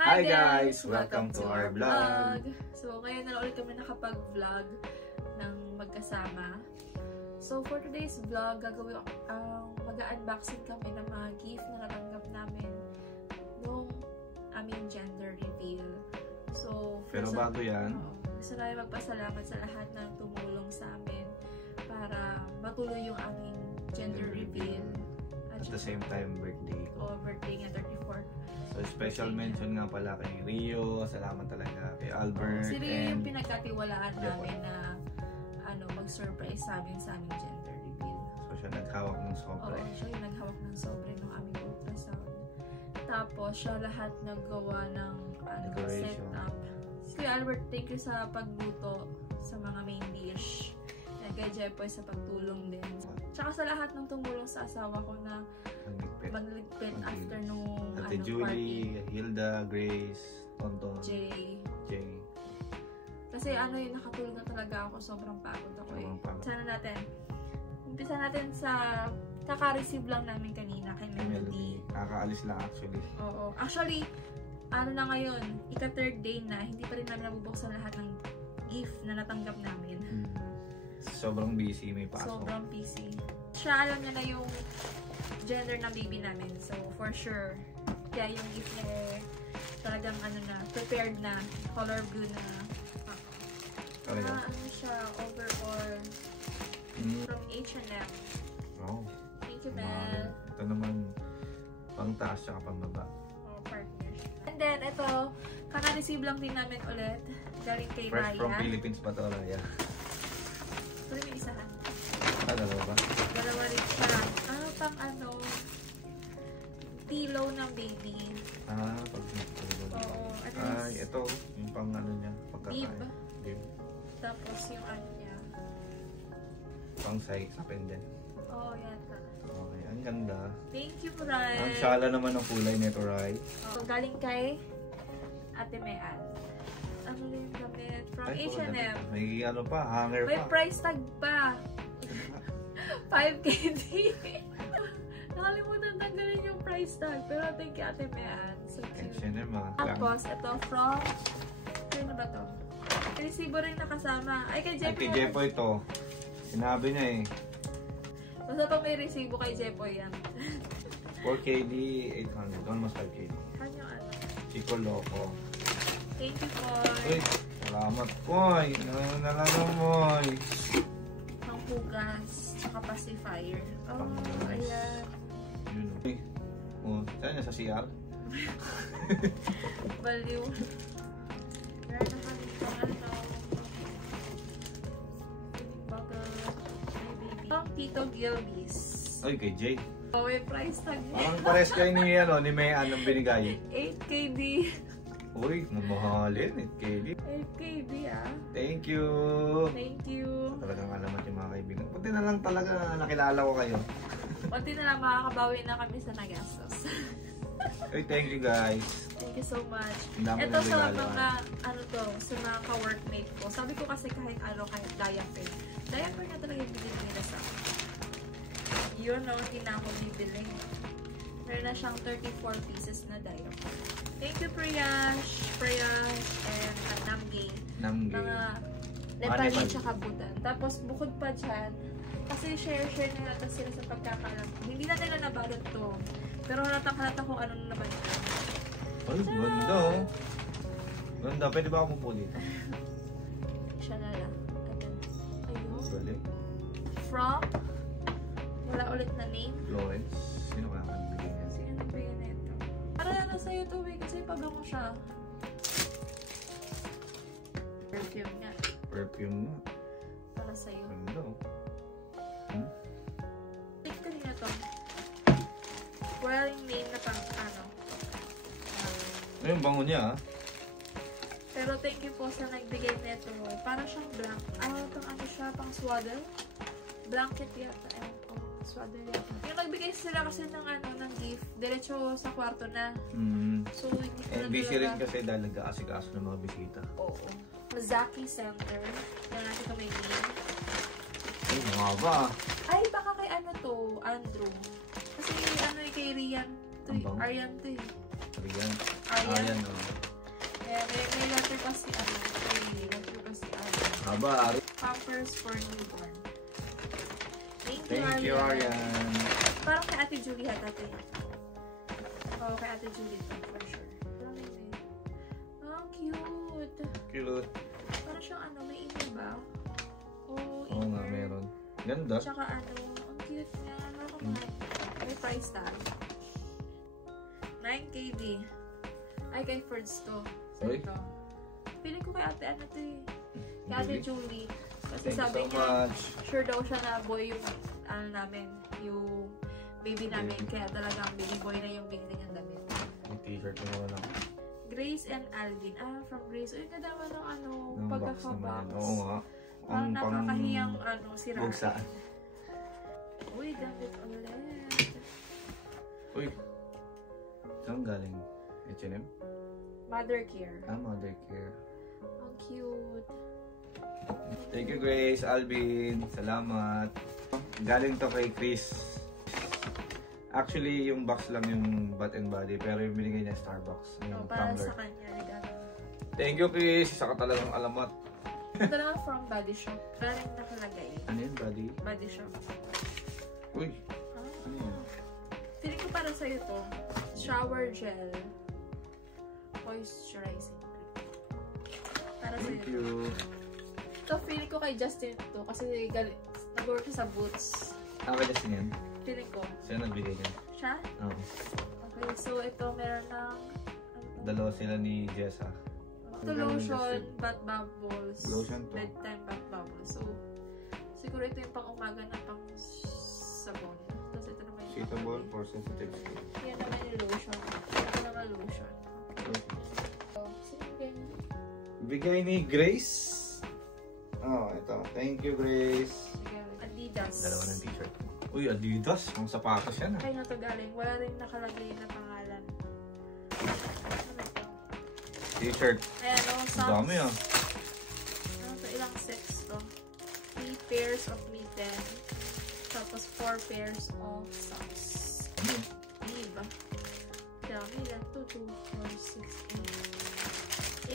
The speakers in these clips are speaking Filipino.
Hi guys! Welcome to our vlog! So ngayon na ulit kami nakapag-vlog ng magkasama. So for today's vlog, mag-unboxing kami ng mga gift na natanggap namin nung aming gender reveal. So, pero bago yan, gusto namin magpasalamat sa lahat ng tumulong sa amin para matuloy yung aming gender reveal. At the same time, birthday ko. Birthday niya, 34. So, special mention nga pala kay Rio. Salamat talaga kay Albert. Si Rio yung pinagkatiwalaan namin na mag-surprise sa aming gender reveal. So, siya naghawak ng sobre. Oo, siya yung naghawak ng sobre ng aming ultrasound. Tapos, siya lahat naggawa ng setup. Si Albert, thank you sa pagluto sa mga main dish. And kay Jepoy sa pagtulong din. Tsaka sa lahat ng tumulong sa asawa ko na magligpit after nung Ate Julie, party. Hilda, Grace, Tonton, Jay. Kasi yung nakatulong na talaga ako. Sobrang pagod ako Umpisa natin sa kaka-receive lang namin kanina kay Melody. Kakaalis lang actually. Oo. Actually, na ngayon, ika-third day na, hindi pa rin namin nabubuksan lahat ng gift na natanggap namin. Sobrang busy, may pasok. Sobrang busy. Siya alam niya na yung gender ng baby namin. So, for sure, kaya yung gift niya talagang prepared na, color blue na. Siya, overall, from H&M. Wow. Thank you, Mel. Ito naman, pang taas siya pang baba. Partners. And then, ito, kaka-receive lang din namin ulit. Galing kay Raya. Fresh from Philippines pa ito, Raya. Ito rin yung isahan. Dalawa ba? Dalawa rin siya. Pang pillow ng baby. Pag oo. Ito, yung pang niya, pagkakain. Bib. Tapos yung niya. Pang sa pendant. Oo, yata. Okay, ang ganda. Thank you, Rai. Ang shala naman ng kulay nito, Rai. Galing kay Ate Mean. Ano yung damit? From H&M. May hanger pa. May price tag pa. 5KD. Nakalimutan tanggalin yung price tag. Pero thank you, Ate Mean. So cute. H&M Tapos, ito from... Ano ba to? Resibo rin nakasama. Ay, kay Jepoy. Kay Jepoy ito. Sinabi niya Basta pag may resibo kay Jepoy yan. 4KD, 800. Almost 5KD. Kanyo Chico Loco. Thank you, Poy. Uy, salamat, Poy. Nalaman, Poy. Ang hugas, tsaka pacifier. Ayan. Yun. Saan niya sa CR? Baliw. Meron na kami Tito Gilbis. Ay, kay Jay. May price tag. Parang pares kayo ni May anong binigay. 8KD. Uy, mamahalin. 8KD. 8KD Thank you. Thank you. Talagang alamat yung mga kaibigan. Punti na lang talaga nakilala ko kayo. Punti na lang makakabawi na kami sa nagastos. Uy, thank you guys. Thank you so much. Ito sa mga, sa mga ka-workmate ko. Sabi ko kasi kahit diaper. Diaper na talaga yung binili nila sa akin. Yun, hindi na ako bibili. Meron na siyang 34 pieces na diaper. Thank you, Priyash, and Namgay. Mga Nepali tsaka Budan. Tapos, bukod pa dyan, kasi share nila sila sa pagkakalam. Hindi na nila nabalot to. Pero halata kung ano na naman ito. Ay, ganda Ganda. Pwede ba ako po dito? Siya na lang. Ayun. Galing. From? Wala ulit na name. Florence. Sino kaya nagbigay niya? Sino nagbigay na ito? Para na sa'yo ito kasi pabango siya. Perfume nga. Perfume nga. Para sa'yo. Ganda Take ko niya ito. Wala yung name na pang yung bango niya Pero thank you po sa nagbigay nito. Parang siyang blank. Pang siya, pang swaddle. Blanket yata. Swaddle yata. Yung nagbigay sila kasi ng gift, diretso sa kwarto na. So, hindi ko busy rin kasi dahil nag-aasikaso ng mga bisita. Oo. Mazaki Center. Yan natin ito may name. Ay, mga ba? Ay, baka kay Andrew. Kasi kay Rian to. Aryan to. Ayan. Ayan, oh. May letter kasi ano. May letter kasi ano. Haba, Ari. Pampers for newborn. Thank you, Arian. Parang kay Ate Julie ha, tate. Oo, kay Ate Julie to, for sure. Oh, cute. Cute. Parang siyang ano, may inner ba? Oh, Oo nga, inner. meron. Ganda. Tsaka ano, ang cute niya. May price tag. 9KD. Ay, kay Ferds to. Uy. Ito. Pili ko kay ate, ano to eh. Kay Ate Julie. Kasi Thank you sabi so niya, much. sure daw siya na boy yung, ano namin, yung baby namin. Kaya talagang baby boy na yung binili niyang damit. Yung t-shirt ko naman ako. Grace and Alvin. Ah, from Grace. Uy, ganda naman ng ano, Ng box pagkakabox. naman. Oo nga. Parang nakakahiyang ano, sira. Bugsaan. Uy, damit ulit. Uy. Saan galing? H&M? Mother care. Ah, mother care. Ang cute. Thank you, Grace, Alvin. Salamat. Galing to kay Chris. Actually, yung box lang yung Bath and Body, pero yung binigay niya Starbucks. Yung Para tumbler. sa kanya, regalo. Thank you, Chris. Isa ka talagang alamat. Ito naman from Body Shop. Galing nakalagay. Ano yun, Body? Body Shop. Uy, Ah. ano yun? Feeling ko para sa'yo to. Shower gel. Moisturizing cream. Para sa'yo. Thank you. Ito, feeling ko kay Justin to. Kasi nag-work siya sa Boots. Ah, kaya din yan? Feeling ko. Siya nagbigay niya. Siya? Oo. Okay, so ito meron ng... Dalawa sila ni Jessa. Ito lotion, bath bubbles, Lotion to. bedtime bath bubbles. So, siguro ito yung pang umaga na pang sabon. Tapos ito naman yung Suitable for sensitive skin. yan naman yung lotion. Ito naman lotion. So, sino yung ganyan? Bigay ni Grace. Oh, ito. Thank you, Grace. Sige, Adidas. Dalawa ng t-shirt. Uy, Adidas. Ang sapatos yan, ah. Kaya na ito galing. Wala rin nakalagay na pangalan. Ano ito? T-shirt. Ayan, oh, Ang socks. dami, ah. Ano to? Ilang sets to? 3 pairs of mitten. Tapos 4 pairs of socks. Ano? Diba? Dami lang to. 2, 4, 6,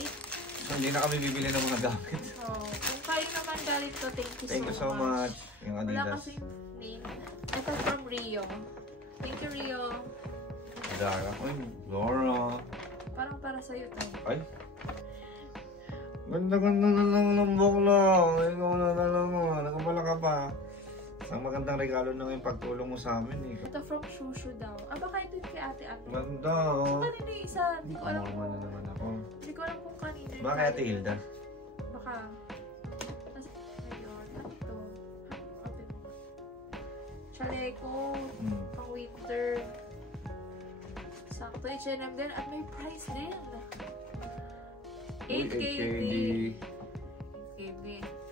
8. 8. So, hindi na kami bibili ng mga gamit. Oh, kung kayo naman galing to, Thank you so much. Yung Wala Adidas. kasing name. Ito from Rio. Thank you, Rio. Zara. Uy, Zara. Parang para sa'yo to. Ay. Ganda-ganda na lang ng bakla. Ikaw na lang mo. Nakabala ka pa. Ang magandang regalo na yung pagtulong mo sa amin, eh. Ito from Shushu daw. Ah, baka ito yung kay Ate Ate. Ganda, oh. Kanina yung isa. Hindi ko alam Normal na naman ako. Hindi ko alam kung kanina. yung Baka Ate Hilda. Baka. Kasi, ayun. Ano ito? Open mo. Chaleco. Pang winter. Sakto. H&M din. At may price din. 8KD. 8KD.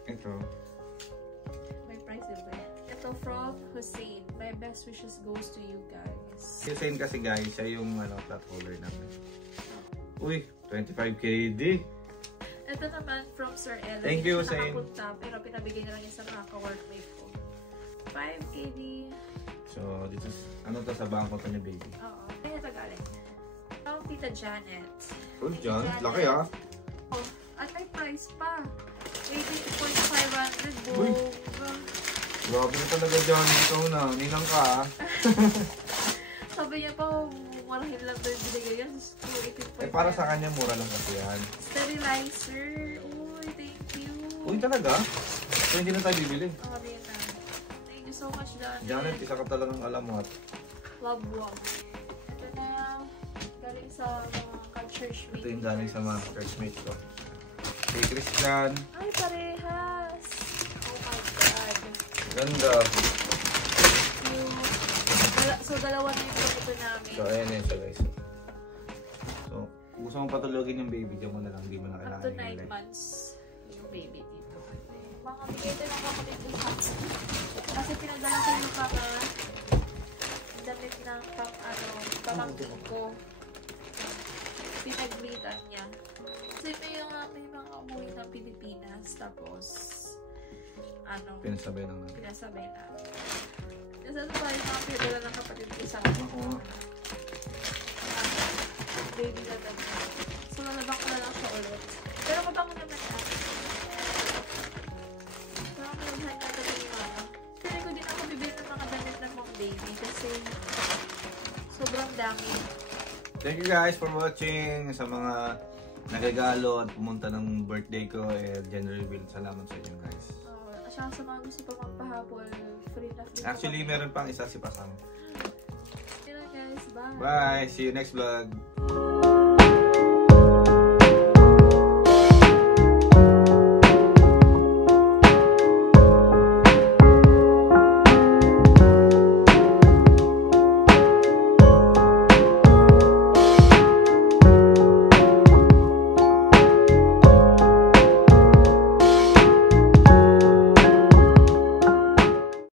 Ito. May price din ba? Ito from Hussein. My best wishes goes to you guys. Si Hussein kasi guys, siya yung flat holder namin. Uy, 25KD. Ito naman from Sir Ella. Thank you, Hindi siya Hussein. nakapunta, pero pinabigay na lang niya sa mga ka-workmate ko. 5KD. So, this is, ano to sa bangko to ni baby? Oo. Kaya ito galing. From Tita Janet. Oh, Thank you, John, Janet. laki ah. Oh, at may price pa. 18,500 Uy. boom. Grabe na talaga John, ikaw na, ninang ka ah. Sabi niya pa, murahin lang daw yung binigay niya. So, 18,500. Eh para sa kanya, mura lang kasi yan. Sterilizer. Uy, thank you. Uy, talaga? So, hindi na tayo bibili. Oh, din na. Thank you so much, Janet. Janet, isa ka talagang alamat. Love walk. Ito na, galing sa mga ka-churchmate. Ito yung galing sa mga churchmates ko. Kay Christian. Ay, parehas. Oh my God. Ganda. So, dalawa na yung ito namin. So, ayan yun siya guys. So, kung gusto mong patulogin yung baby, diyan mo na lang. Hindi mo na Up kailangan to 9 i-relay. months yung baby dito. Mga bigay ito ng kapatid ko sa kasi pinadala ko yung mga damit ng pamangkin ko. Pinag-greetan niya. Kasi may mga umuwi ng Pilipinas. Tapos, Pinasabay lang natin. pinasabay na. Kasi ano pa yung mga pinadala ng kapatid ko sa akin. Ako nga. baby na ganyan. So, lalabang ko na lang siya ulit. Pero mabango naman na. Parang nilabhan na talaga yung mama. Pero ko din ako bibili ng mga damit na pang baby kasi sobrang dami. Thank you guys for watching. Sa mga nagregalo at pumunta ng birthday ko gender reveal. Salamat sa inyo guys. Siya sa mga gusto pa magpahabol, free na free. Actually, meron pang isa si Pasang. Yun lang guys, bye! Bye! See you next vlog!